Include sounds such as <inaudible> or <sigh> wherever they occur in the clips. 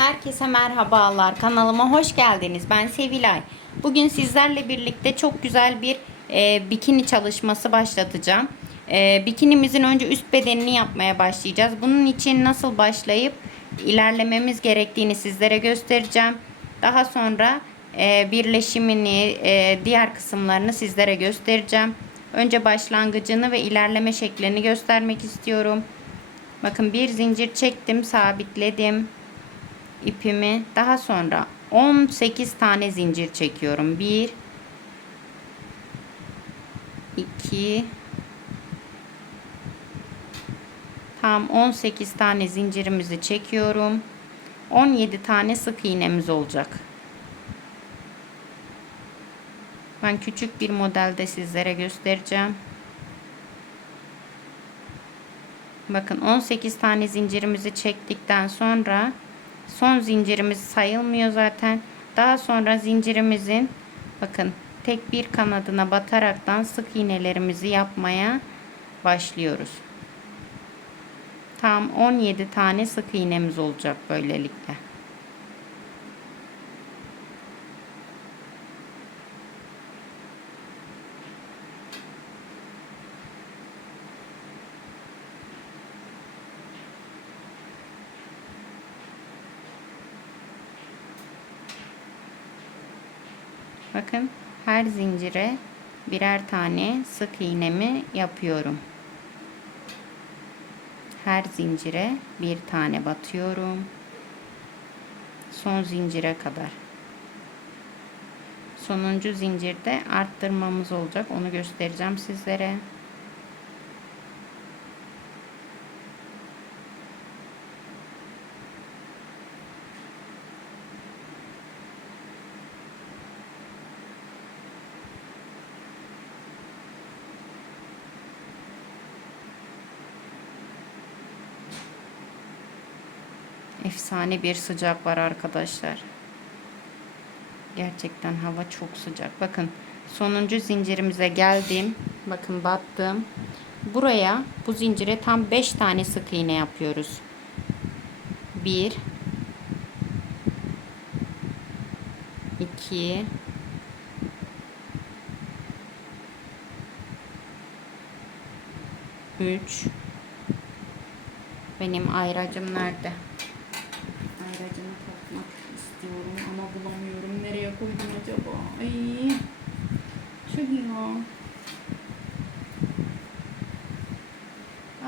Herkese merhabalar. Kanalıma hoş geldiniz. Ben Sevilay. Bugün sizlerle birlikte çok güzel bir e, bikini çalışması başlatacağım. E, bikinimizin önce üst bedenini yapmaya başlayacağız. Bunun için nasıl başlayıp ilerlememiz gerektiğini sizlere göstereceğim. Daha sonra e, birleşimini, e, diğer kısımlarını sizlere göstereceğim. Önce başlangıcını ve ilerleme şeklini göstermek istiyorum. Bakın bir zincir çektim, sabitledim ipimi. Daha sonra 18 tane zincir çekiyorum. 1 2 Tam 18 tane zincirimizi çekiyorum. 17 tane sık iğnemiz olacak. Ben küçük bir modelde sizlere göstereceğim. Bakın 18 tane zincirimizi çektikten sonra son zincirimiz sayılmıyor zaten. Daha sonra zincirimizin bakın tek bir kanadına bataraktan sık iğnelerimizi yapmaya başlıyoruz. Tam 17 tane sık iğnemiz olacak böylelikle. Bakın her zincire birer tane sık iğnemi yapıyorum. Her zincire bir tane batıyorum. Son zincire kadar. Sonuncu zincirde arttırmamız olacak. Onu göstereceğim sizlere. Efsane bir sıcak var arkadaşlar. Gerçekten hava çok sıcak. Bakın sonuncu zincirimize geldim. Bakın battım. Buraya bu zincire tam 5 tane sık iğne yapıyoruz. 1 2 3 Benim ayracım nerede? Acaba? Ay. Şu ya.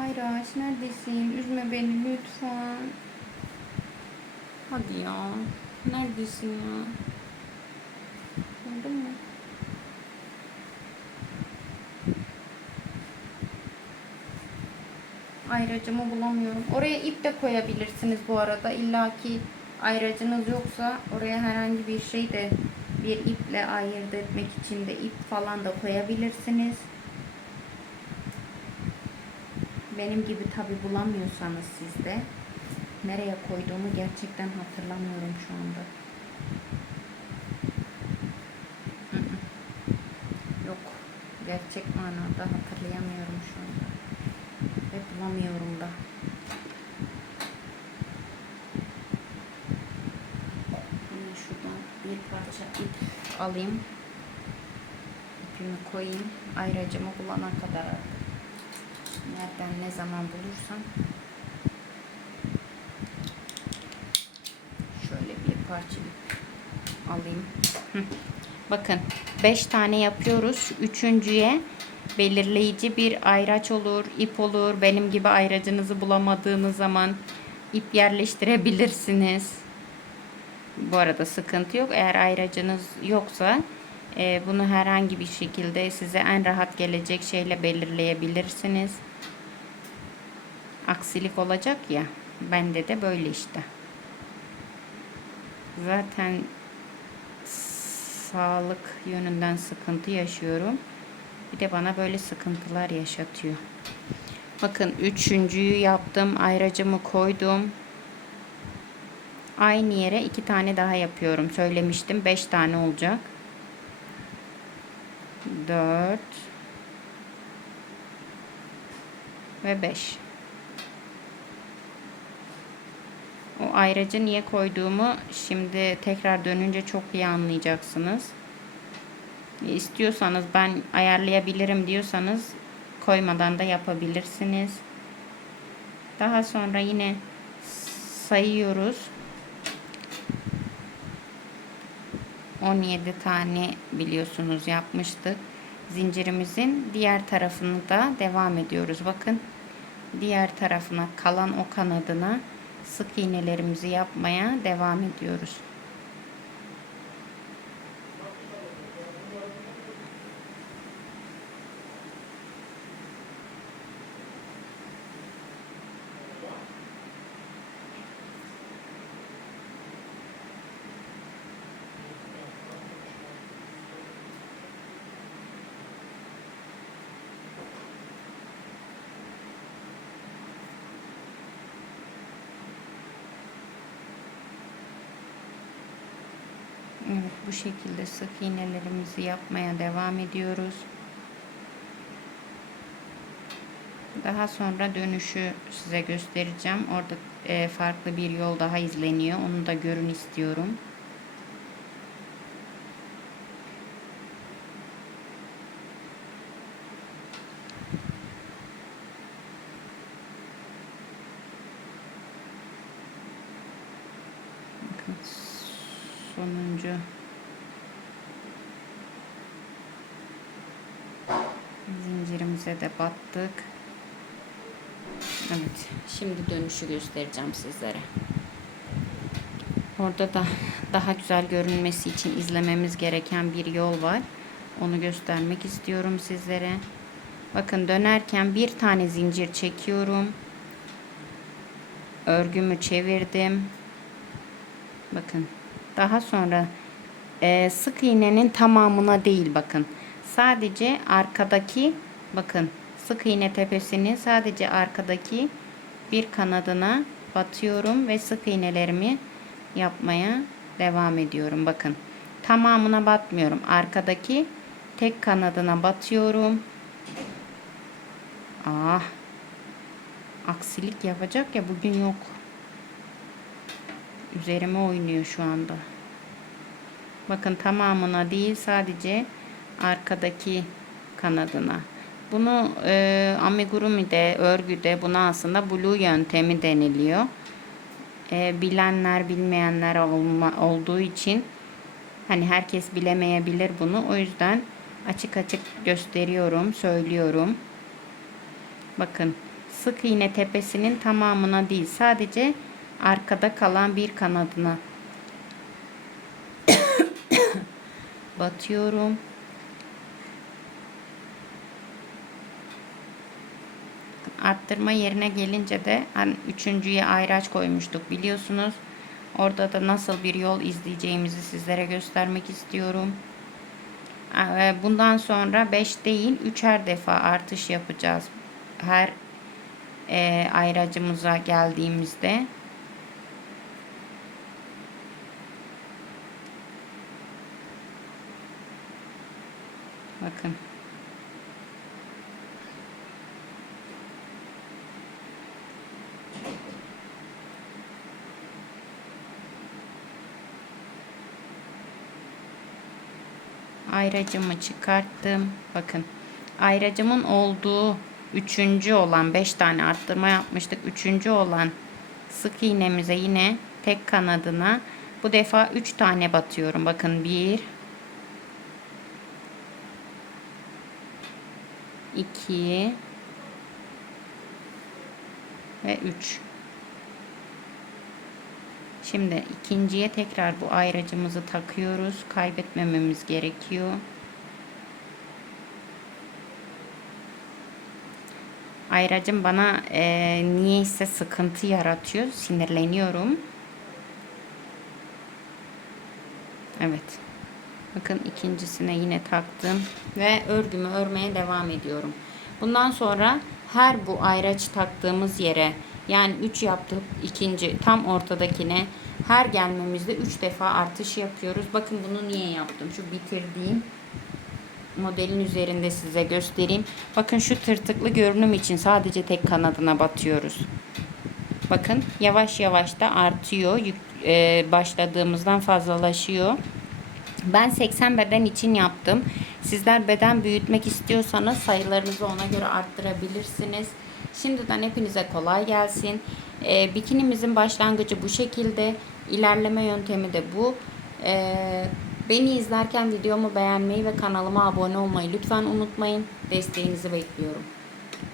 Ayraç neredesin? Üzme beni lütfen. Hadi ya. Neredesin ya? Gördün mü? ayracımı bulamıyorum. Oraya ip de koyabilirsiniz bu arada. İlla ki ayracınız yoksa oraya herhangi bir şey de bir iple ayırt etmek için de ip falan da koyabilirsiniz. Benim gibi tabi bulamıyorsanız siz de nereye koyduğumu gerçekten hatırlamıyorum şu anda. Yok. Gerçek manada hatırlayamıyorum şu anda. Ve bulamıyorum da. Şuradan bir parça ip alayım. İpimi koyayım. Ayracımı bulana kadar. Nereden ne zaman bulursam. Şöyle bir parça ip alayım. Bakın 5 tane yapıyoruz. Üçüncüye belirleyici bir ayraç olur, ip olur. Benim gibi ayracınızı bulamadığınız zaman ip yerleştirebilirsiniz. Bu arada sıkıntı yok. Eğer ayracınız yoksa e, bunu herhangi bir şekilde size en rahat gelecek şeyle belirleyebilirsiniz. Aksilik olacak ya. Bende de böyle işte. Zaten sağlık yönünden sıkıntı yaşıyorum. Bir de bana böyle sıkıntılar yaşatıyor. Bakın üçüncüyü yaptım. Ayracımı koydum. Aynı yere iki tane daha yapıyorum. Söylemiştim. Beş tane olacak. Dört. Ve beş. O O ayracı niye koyduğumu şimdi tekrar dönünce çok iyi anlayacaksınız. İstiyorsanız ben ayarlayabilirim diyorsanız koymadan da yapabilirsiniz. Daha sonra yine sayıyoruz. 17 tane biliyorsunuz yapmıştık. Zincirimizin diğer tarafını da devam ediyoruz. Bakın diğer tarafına kalan o kanadına sık iğnelerimizi yapmaya devam ediyoruz. Evet bu şekilde sık iğnelerimizi yapmaya devam ediyoruz. Daha sonra dönüşü size göstereceğim. Orada e, farklı bir yol daha izleniyor. Onu da görün istiyorum. Bakın sonuncu zincirimize de battık. Evet, şimdi dönüşü göstereceğim sizlere. Orada da daha güzel görünmesi için izlememiz gereken bir yol var. Onu göstermek istiyorum sizlere. Bakın dönerken bir tane zincir çekiyorum. Örgümü çevirdim. Bakın. Daha sonra e, sık iğnenin tamamına değil bakın. Sadece arkadaki bakın sık iğne tepesinin sadece arkadaki bir kanadına batıyorum ve sık iğnelerimi yapmaya devam ediyorum. Bakın. Tamamına batmıyorum. Arkadaki tek kanadına batıyorum. Ah. Aksilik yapacak ya bugün yok. Üzerime oynuyor şu anda. Bakın tamamına değil sadece arkadaki kanadına. Bunu e, amigurumi'de, örgüde buna aslında blue yöntemi deniliyor. E, bilenler bilmeyenler olma, olduğu için hani herkes bilemeyebilir bunu. O yüzden açık açık gösteriyorum, söylüyorum. Bakın sık iğne tepesinin tamamına değil sadece arkada kalan bir kanadına <coughs> batıyorum. Arttırma yerine gelince de hani üçüncüye ayraç koymuştuk biliyorsunuz. Orada da nasıl bir yol izleyeceğimizi sizlere göstermek istiyorum. Bundan sonra 5 değil 3'er defa artış yapacağız. Her e, ayracımıza geldiğimizde. Bakın. Ayracımı çıkarttım. Bakın. Ayracımın olduğu üçüncü olan 5 tane arttırma yapmıştık. Üçüncü olan sık iğnemize yine tek kanadına bu defa 3 tane batıyorum. Bakın 1 2 ve 3 Şimdi ikinciye tekrar bu ayracımızı takıyoruz. Kaybetmememiz gerekiyor. Ayracım bana e, niyeyse sıkıntı yaratıyor. Sinirleniyorum. Evet. Bakın ikincisine yine taktım. Ve örgümü örmeye devam ediyorum. Bundan sonra her bu ayraç taktığımız yere yani 3 yaptık ikinci tam ortadakine her gelmemizde 3 defa artış yapıyoruz. Bakın bunu niye yaptım? Şu bitirdiğim modelin üzerinde size göstereyim. Bakın şu tırtıklı görünüm için sadece tek kanadına batıyoruz. Bakın yavaş yavaş da artıyor. Yük, e, başladığımızdan fazlalaşıyor. Ben 80 beden için yaptım. Sizler beden büyütmek istiyorsanız sayılarınızı ona göre arttırabilirsiniz. Şimdiden hepinize kolay gelsin. Ee, bikinimizin başlangıcı bu şekilde. İlerleme yöntemi de bu. Ee, beni izlerken videomu beğenmeyi ve kanalıma abone olmayı lütfen unutmayın. Desteğinizi bekliyorum.